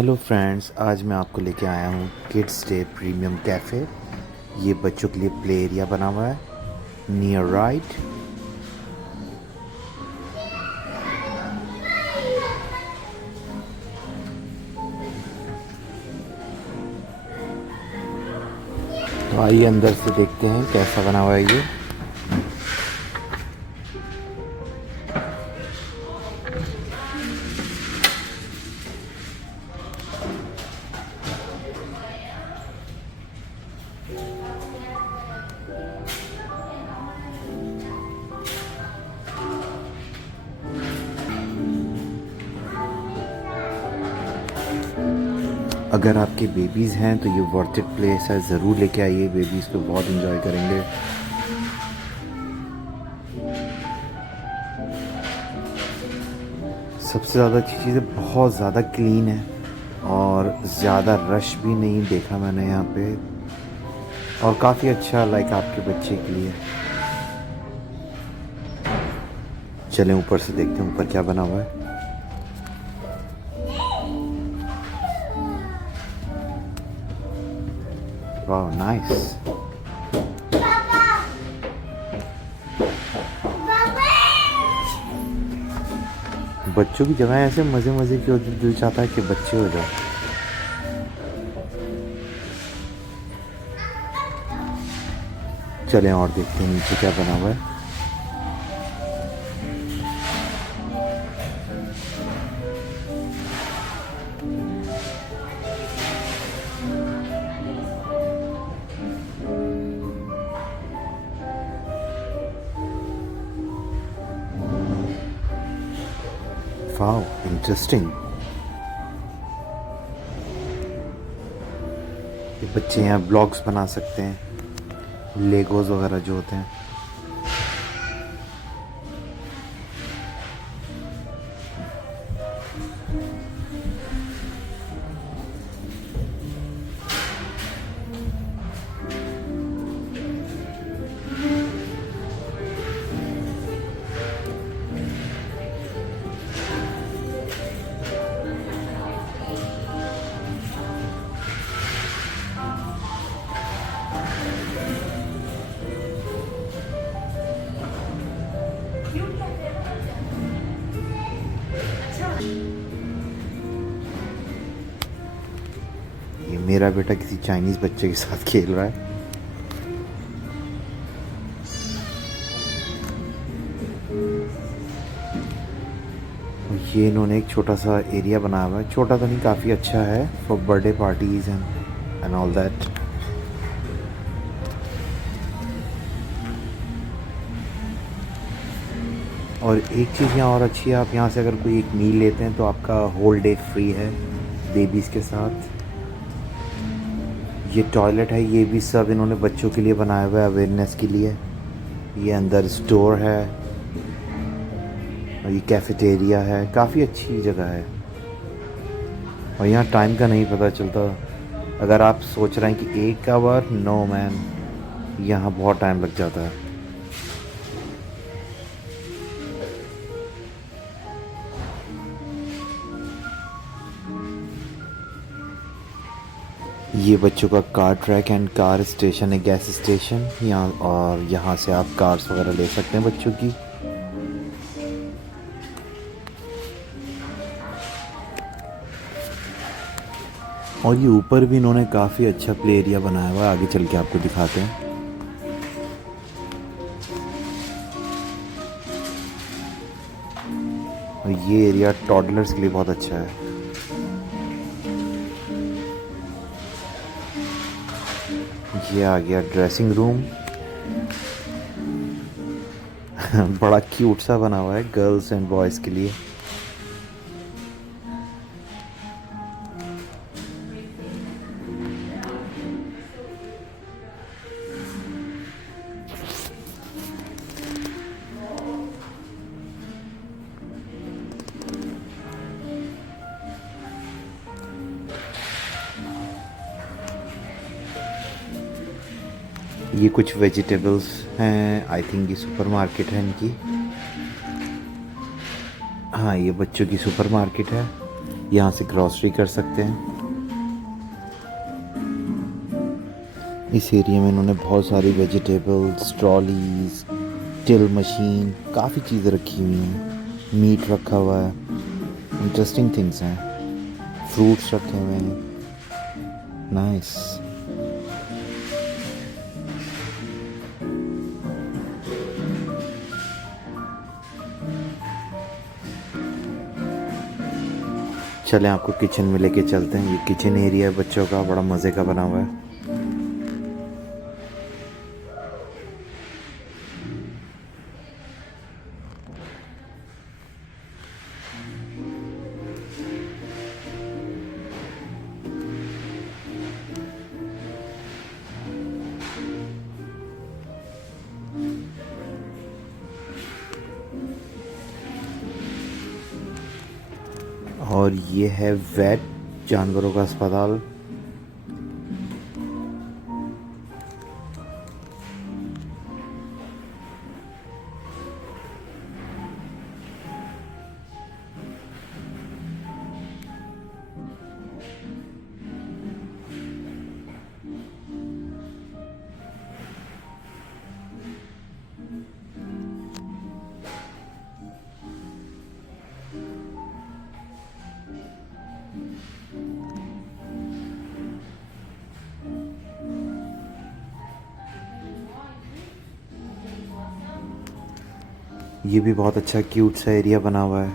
Hello friends, आज मैं आपको लेके आया हूँ किड्स डे प्रीमियम कैफ़े। ये बच्चों के लिए प्ले एरिया बना हुआ है नियर राइट। तो आइए अंदर से देखते हैं कैसा बना हुआ है ये। अगर आपके बेबीज़ हैं तो ये वर्थ इट प्लेस है, ज़रूर लेके आइए। बेबीज़ को बहुत इंजॉय करेंगे। सबसे ज़्यादा अच्छी चीज़ है, बहुत ज़्यादा क्लीन है और ज़्यादा रश भी नहीं देखा मैंने यहाँ पे, और काफ़ी अच्छा लाइक आपके बच्चे के लिए। चलें ऊपर से देखते हैं ऊपर क्या बना हुआ है। वाह, नाइस। बच्चों की जगह ऐसे मज़े मज़े की होती, दिल चाहता है कि बच्चे हो जाओ। चलें और देखते हैं नीचे क्या बना हुआ है। Wow, interesting. ये बच्चे यहाँ ब्लॉग्स बना सकते हैं, लेगोज वगैरह जो होते हैं। ये मेरा बेटा किसी चाइनीज़ बच्चे के साथ खेल रहा है। ये इन्होंने एक छोटा सा एरिया बनाया हुआ है, छोटा तो नहीं, काफ़ी अच्छा है for birthday parties and all that. और एक चीज़ यहाँ और अच्छी है, आप यहाँ से अगर कोई एक मील लेते हैं तो आपका होल डे फ्री है बेबीज़ के साथ। ये टॉयलेट है, ये भी सब इन्होंने बच्चों के लिए बनाया हुआ है अवेयरनेस के लिए। ये अंदर स्टोर है और ये कैफेटेरिया है, काफ़ी अच्छी जगह है। और यहाँ टाइम का नहीं पता चलता। अगर आप सोच रहे हैं कि 1 आवर, नो मैन, यहाँ बहुत टाइम लग जाता है। ये बच्चों का car track and car station है, गैस स्टेशन यहाँ, और यहाँ से आप कार्स वगैरह ले सकते हैं बच्चों की। और ये ऊपर भी इन्होंने काफ़ी अच्छा प्ले एरिया बनाया हुआ है, आगे चल के आपको दिखाते हैं। और ये एरिया टॉडलर्स के लिए बहुत अच्छा है। ये आ गया ड्रेसिंग रूम। बड़ा क्यूट सा बना हुआ है गर्ल्स एंड बॉयज़ के लिए। ये कुछ वेजिटेबल्स हैं, आई थिंक ये सुपर मार्केट है इनकी। हाँ, ये बच्चों की सुपर मार्केट है। यहाँ से ग्रॉसरी कर सकते हैं। इस एरिया में इन्होंने बहुत सारी वेजिटेबल्स, ट्रॉलीज, टिल मशीन, काफ़ी चीज़ें रखी हुई हैं। मीट रखा हुआ है, इंटरेस्टिंग थिंग्स हैं। फ्रूट्स रखे हुए हैं, नाइस। चलें आपको किचन में लेके चलते हैं। ये किचन एरिया है बच्चों का, बड़ा मज़े का बना हुआ है। और ये है वेट, जानवरों का अस्पताल। ये भी बहुत अच्छा क्यूट सा एरिया बना हुआ है।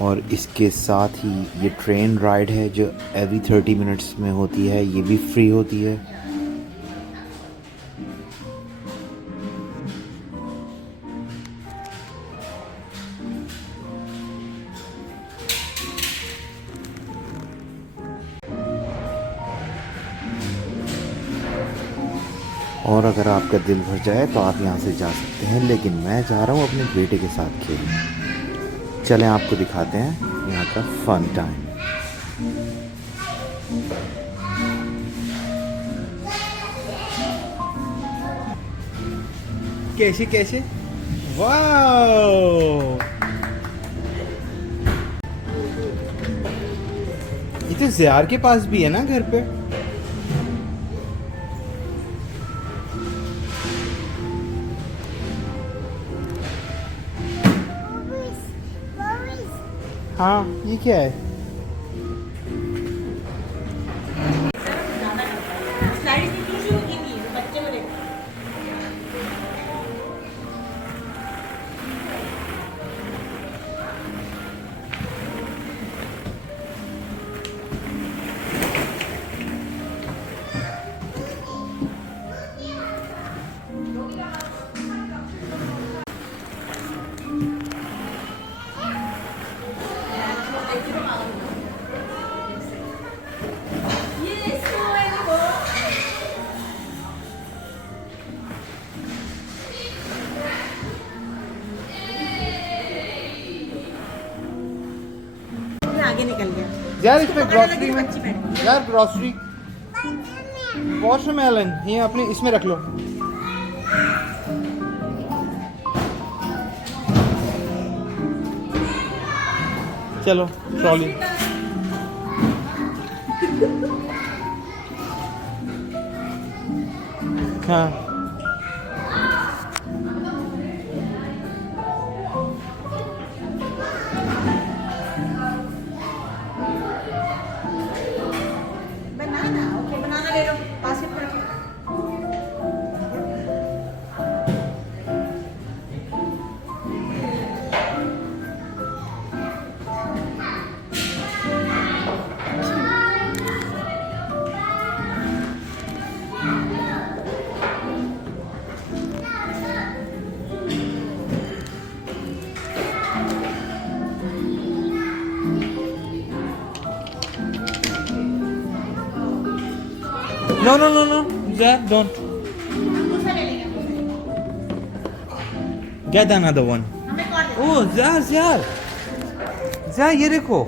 और इसके साथ ही ये ट्रेन राइड है जो एवरी 30 मिनट्स में होती है, ये भी फ्री होती है। और अगर आपका दिल भर जाए तो आप यहाँ से जा सकते हैं, लेकिन मैं जा रहा हूँ अपने बेटे के साथ खेलने। चलें आपको दिखाते हैं यहाँ का फन टाइम। कैसे कैसे, वाओ, ये तो ज़ियार के पास भी है ना घर पे। हाँ, ये क्या है? आगे निकल गया यार इसमें ग्रॉसरी में, यार ग्रॉसरी वॉशमेलन ये अपने इसमें रख लो। चलो ट्रॉली। हाँ बनाना, ओके बनाना ले लो, बास्केट में रखो। No, no, no, no. Zach, don't. दूसरा ले लेंगे। Get another one. हमें कौन देता Oh, Zach. Zach, ये देखो.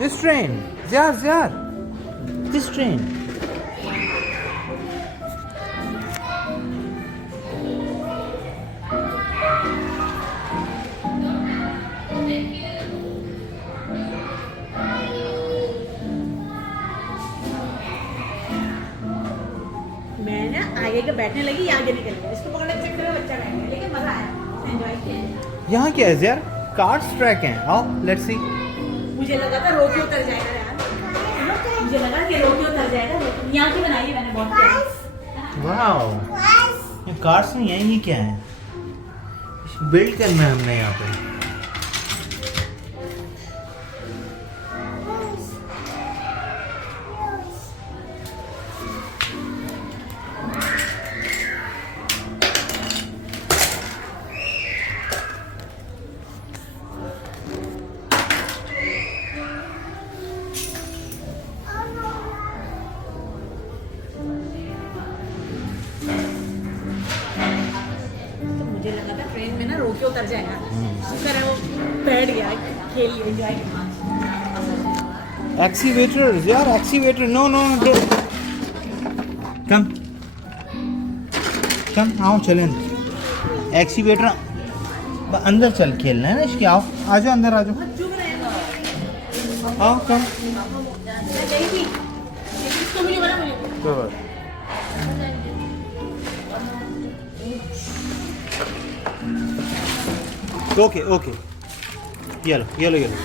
This train. Zach. This train. ये कि बैठने लगी या आगे निकल गया। इसको पकड़ने के चक्कर में बच्चा बैठ गया, लेकिन मजा आया, एंजॉय किया। यहाँ क्या है यार? कार्ड्स ट्रैक हैं। आओ लेट्स सी। मुझे लगा था रोके उतर जाएगा यार, मुझे लगा कि रोके उतर जाएगा। यहाँ की बनाई है मैंने बहुत प्यारी। वाओ, ये कार्ड्स नहीं है, ये क्या है? बिल्ड करना है हमने यहाँ पे। तो मुझे लगा था ट्रेन में ना रोके उतर जाएगा, शुक्र है वो बैठ गया, खेल लिया, एंजॉय किया। एक्सीवेटर्स यार, एक्सीवेटर। नो नो नो, कम कम, आओ चलें। एक्सीवेटर अंदर चल खेलना है ना इसके। आओ आ जाओ अंदर, आ जाओ, चुप रहेगा। आओ कम। मैं गई थी, लेकिन इसको मुझे बना मुझे okay okay, yellow yellow yellow.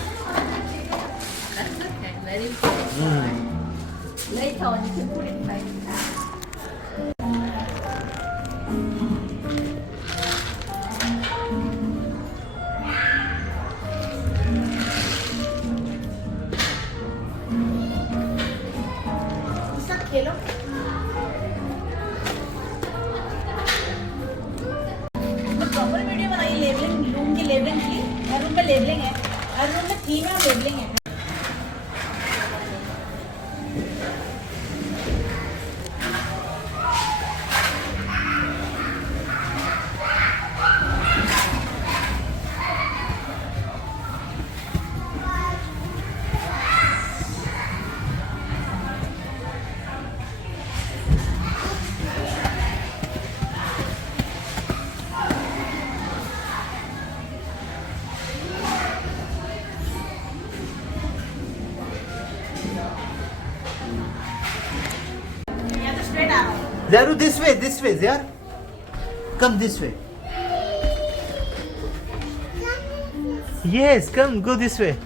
सब खेलो। प्रॉपर वीडियो बनाई लेबलिंग, रूम की लेबलिंग की। हर रूम में लेबलिंग है, हर रूम में थीम है और लेबलिंग है। या तो स्ट्रेट आ रहा हूँ। ज़ारू दिस वे यार, come this way. Yes come, go this way.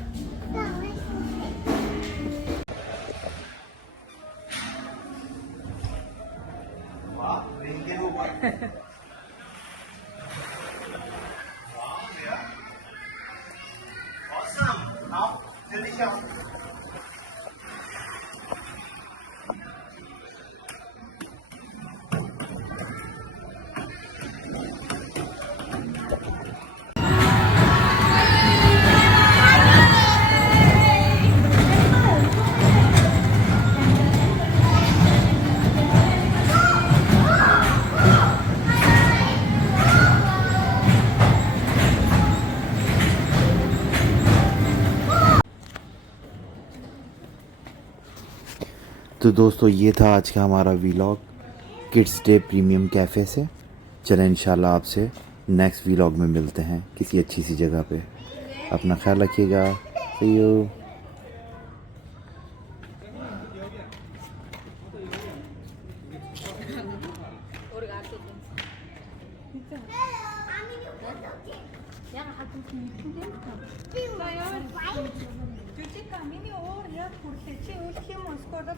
तो दोस्तों ये था आज का हमारा vlog kids day premium cafe से। चलें इंशाल्लाह आपसे नेक्स्ट वीलॉग में मिलते हैं किसी अच्छी सी जगह पे। अपना ख्याल रखिएगा। सी you. Tutti cammini ora, forse c'è un schimo, scorda.